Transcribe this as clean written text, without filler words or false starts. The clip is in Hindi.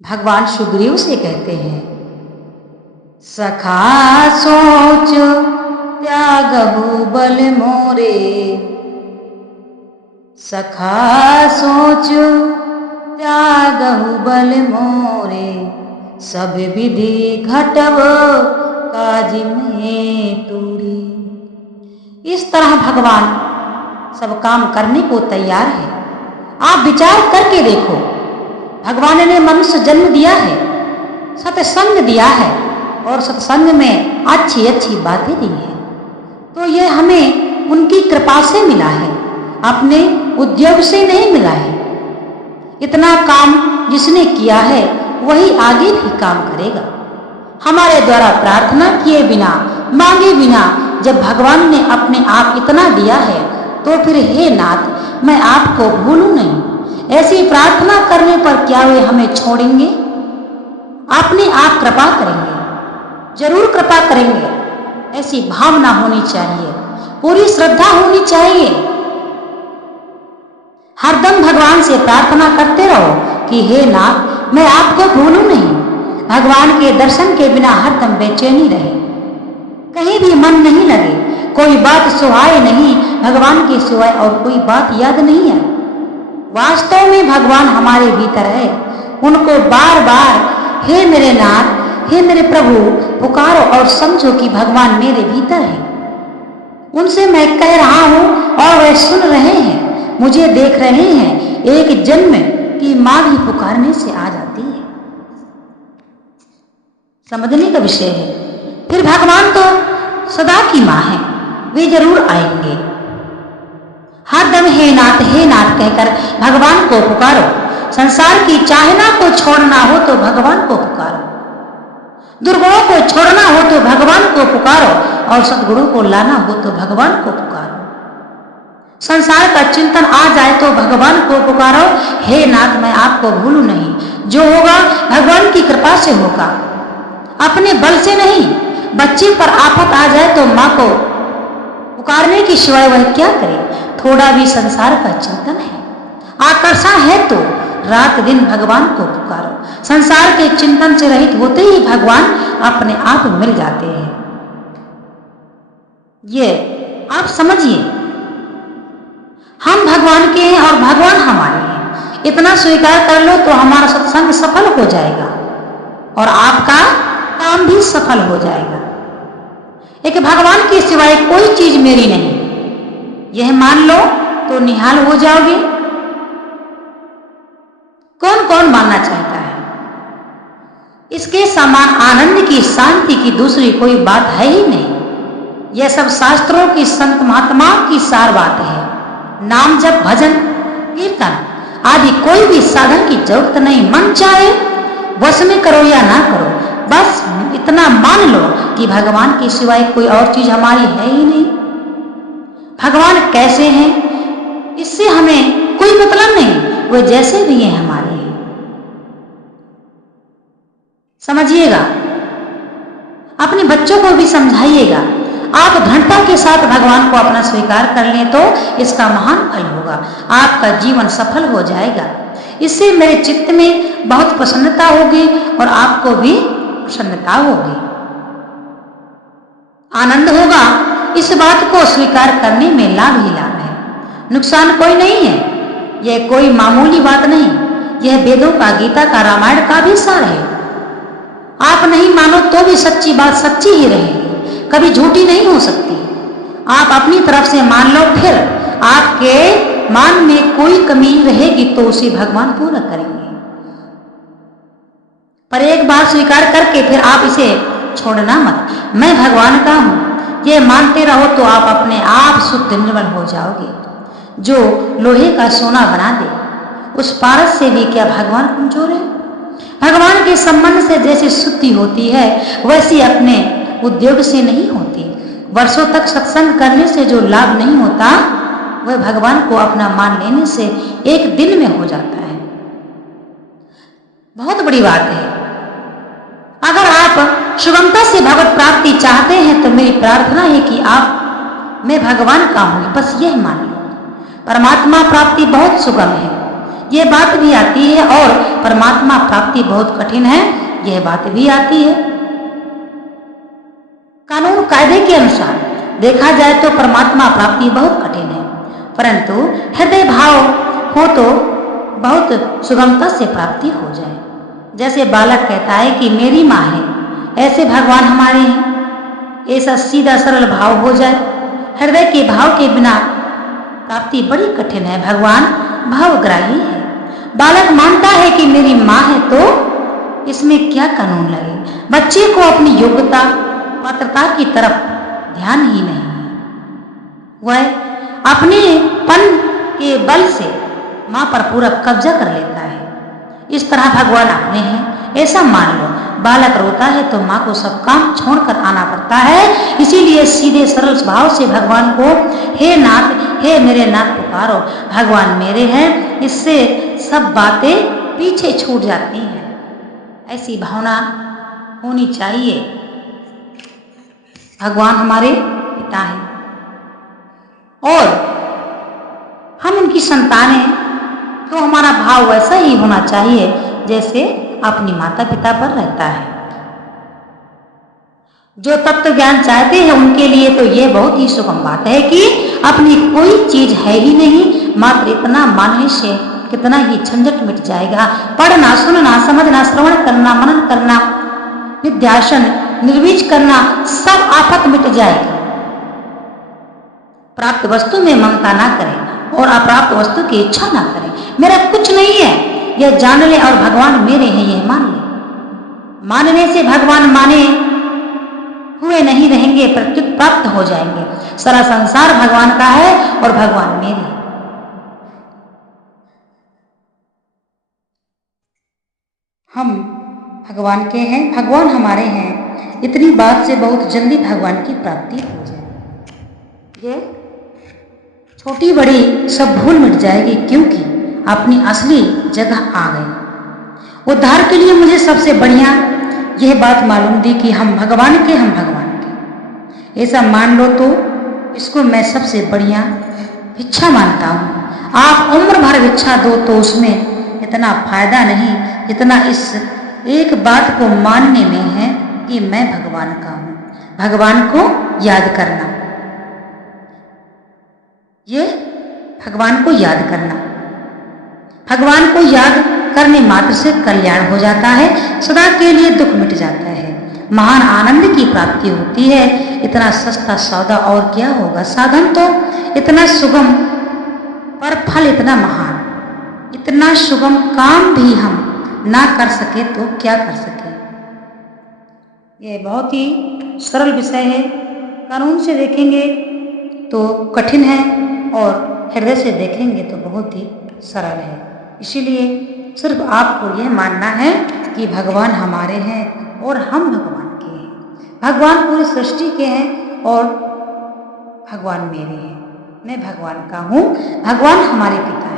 भगवान सुग्रीव से कहते हैं, सखा सोच त्यागहु बल मोरे, सखा सोच त्यागहु बल मोरे, सब विधि घटव काज में तूरी। इस तरह भगवान सब काम करने को तैयार है। आप विचार करके देखो, भगवान ने मनुष्य जन्म दिया है, सत्संग दिया है और सत्संग में अच्छी अच्छी बातें दी है, तो ये हमें उनकी कृपा से मिला है, अपने उद्योग से नहीं मिला है। इतना काम जिसने किया है वही आगे भी काम करेगा। हमारे द्वारा प्रार्थना किए बिना, मांगे बिना जब भगवान ने अपने आप इतना दिया है, तो फिर हे नाथ मैं आपको भूलूं नहीं। ऐसी प्रार्थना करने पर क्या वे हमें छोड़ेंगे? अपने आप कृपा करेंगे, जरूर कृपा करेंगे। ऐसी भावना होनी चाहिए, पूरी श्रद्धा होनी चाहिए। हरदम भगवान से प्रार्थना करते रहो कि हे नाथ मैं आपको भूलूं नहीं। भगवान के दर्शन के बिना हरदम बेचैनी रहे, कहीं भी मन नहीं लगे, कोई बात सुहाए नहीं, भगवान के सिवाय और कोई बात याद नहीं है। वास्तव में भगवान हमारे भीतर है, उनको बार बार हे मेरे नाथ, हे मेरे प्रभु पुकारो और समझो कि भगवान मेरे भीतर है। उनसे मैं कह रहा हूं और वे सुन रहे हैं, मुझे देख रहे हैं। एक जन्म की मां भी पुकारने से आ जाती है। समझने का विषय है। फिर भगवान तो सदा की मां है, वे जरूर आएंगे। हरदम हे नाथ कहकर भगवान को पुकारो। संसार की चाहना को छोड़ना हो तो भगवान को पुकारो, दुर्गुणों को छोड़ना हो तो भगवान को पुकारो और सद्गुणों को लाना हो तो भगवान को पुकारो। संसार का चिंतन आ जाए तो भगवान को पुकारो, हे नाथ मैं आपको भूलूं नहीं। जो होगा भगवान की कृपा से होगा, अपने बल से नहीं। बच्चे पर आफत आ जाए तो माँ को पुकारने की सिवाय वह क्या करे? थोड़ा भी संसार का चिंतन है, आकर्षण है तो रात दिन भगवान को पुकारो। संसार के चिंतन से रहित होते ही भगवान अपने आप मिल जाते हैं। ये आप समझिए, हम भगवान के हैं और भगवान हमारे हैं। इतना स्वीकार कर लो तो हमारा सत्संग सफल हो जाएगा और आपका काम भी सफल हो जाएगा। एक भगवान के सिवाय कोई चीज मेरी नहीं, यह मान लो तो निहाल हो जाओगे। कौन कौन मानना चाहता है? इसके समान आनंद की, शांति की दूसरी कोई बात है ही नहीं। यह सब शास्त्रों की, संत महात्माओं की सार बात है। नाम जप, भजन, कीर्तन आदि कोई भी साधन की जरूरत नहीं। मन चाहे वश में करो या ना करो, बस इतना मान लो कि भगवान के सिवाय कोई और चीज हमारी है ही नहीं। भगवान कैसे हैं इससे हमें कोई मतलब नहीं, वे जैसे भी हैं हमारे हैं। समझिएगा, अपने बच्चों को भी समझाइएगा। आप दृढ़ता के साथ भगवान को अपना स्वीकार कर लें तो इसका महान फल होगा, आपका जीवन सफल हो जाएगा। इससे मेरे चित्त में बहुत प्रसन्नता होगी और आपको भी प्रसन्नता होगी, आनंद होगा। इस बात को स्वीकार करने में लाभ ही लाभ है, नुकसान कोई नहीं है। यह कोई मामूली बात नहीं, यह वेदों का, गीता का, रामायण का भी सार है। आप नहीं मानो तो भी सच्ची बात सच्ची ही रहेगी, कभी झूठी नहीं हो सकती। आप अपनी तरफ से मान लो, फिर आपके मान में कोई कमी रहेगी तो उसे भगवान पूरा करेंगे। पर एक बार स्वीकार करके फिर आप इसे छोड़ना मत। मैं भगवान का हूं, ये मानते रहो तो आप अपने आप शुद्ध निर्मल हो जाओगे। जो लोहे का सोना बना दे, उस पारस से भी क्या भगवान कमजोर है? भगवान के संबंध से जैसी शुद्धि होती है वैसी अपने उद्योग से नहीं होती। वर्षों तक सत्संग करने से जो लाभ नहीं होता वह भगवान को अपना मान लेने से एक दिन में हो जाता है। बहुत बड़ी बात है। अगर आप सुगमता से भगवत प्राप्ति चाहते हैं तो मेरी प्रार्थना है कि मैं भगवान का हूं, बस यह मान लो। परमात्मा प्राप्ति बहुत सुगम है, ये बात भी आती है, और परमात्मा प्राप्ति बहुत कठिन है, यह बात भी आती है। कानून कायदे के अनुसार देखा जाए तो परमात्मा प्राप्ति बहुत कठिन है, परंतु हृदय भाव हो तो बहुत सुगमता से प्राप्ति हो जाए। जैसे बालक कहता है कि मेरी माँ है, ऐसे भगवान हमारे हैं, ऐसा सीधा सरल भाव हो जाए। हृदय के भाव के बिना प्राप्ति बड़ी कठिन है, भगवान भावग्राही है। बालक मानता है कि मेरी माँ है तो इसमें क्या कानून लगे। बच्चे को अपनी योग्यता पात्रता की तरफ ध्यान ही नहीं है, वह अपने पन के बल से माँ पर पूरा कब्जा कर लेता है। इस तरह भगवान अपने हैं, ऐसा मान लो। बालक रोता है तो माँ को सब काम छोड़कर आना पड़ता है। इसीलिए सीधे सरल भाव से भगवान को हे नाथ, हे मेरे नाथ पुकारो, भगवान मेरे हैं, इससे सब बातें पीछे छूट जाती हैं। ऐसी भावना होनी चाहिए। भगवान हमारे पिता हैं और हम उनकी संतान हैं, तो हमारा भाव वैसा ही होना चाहिए जैसे अपनी माता पिता पर रहता है। जो तत्व ज्ञान चाहते हैं उनके लिए तो ये बहुत ही सुगम बात है कि अपनी कोई चीज है ही नहीं, मात्र इतना मानने से कितना ही झंझट मिट जाएगा। पढ़ना, सुनना, समझना, श्रवण करना, मनन करना, निध्यासन, निर्वीज करना, सब आफत मिट जाएगी। प्राप्त वस्तु में ममता ना करें और अप्राप्त वस्तु की इच्छा ना करें। मेरा कुछ नहीं है यह जान ले और भगवान मेरे हैं यह मान ले। मानने से भगवान माने हुए नहीं रहेंगे, प्रत्युत प्राप्त हो जाएंगे। सारा संसार भगवान का है और भगवान मेरे। हम भगवान के हैं, भगवान हमारे हैं। इतनी बात से बहुत जल्दी भगवान की प्राप्ति हो जाए। ये छोटी बड़ी सब भूल मिट जाएगी, क्योंकि अपनी असली जगह आ गई। उद्धार के लिए मुझे सबसे बढ़िया यह बात मालूम थी कि हम भगवान के, हम भगवान के। ऐसा मान लो तो इसको मैं सबसे बढ़िया भिक्षा मानता हूँ। आप उम्र भर भिक्षा दो तो उसमें इतना फायदा नहीं जितना इस एक बात को मानने में है कि मैं भगवान का हूँ। भगवान को याद करना, ये भगवान को याद करना, भगवान को याद करने मात्र से कल्याण हो जाता है, सदा के लिए दुख मिट जाता है, महान आनंद की प्राप्ति होती है। इतना सस्ता सौदा और क्या होगा। साधन तो इतना सुगम पर फल इतना महान। इतना सुगम काम भी हम ना कर सके तो क्या कर सके। ये बहुत ही सरल विषय है। कानून से देखेंगे तो कठिन है और हृदय से देखेंगे तो बहुत ही सरल है। इसीलिए सिर्फ आपको यह मानना है कि भगवान हमारे हैं और हम भगवान के हैं। भगवान पूरी सृष्टि के हैं और भगवान मेरे हैं। मैं भगवान का हूँ, भगवान हमारे पिता हैं।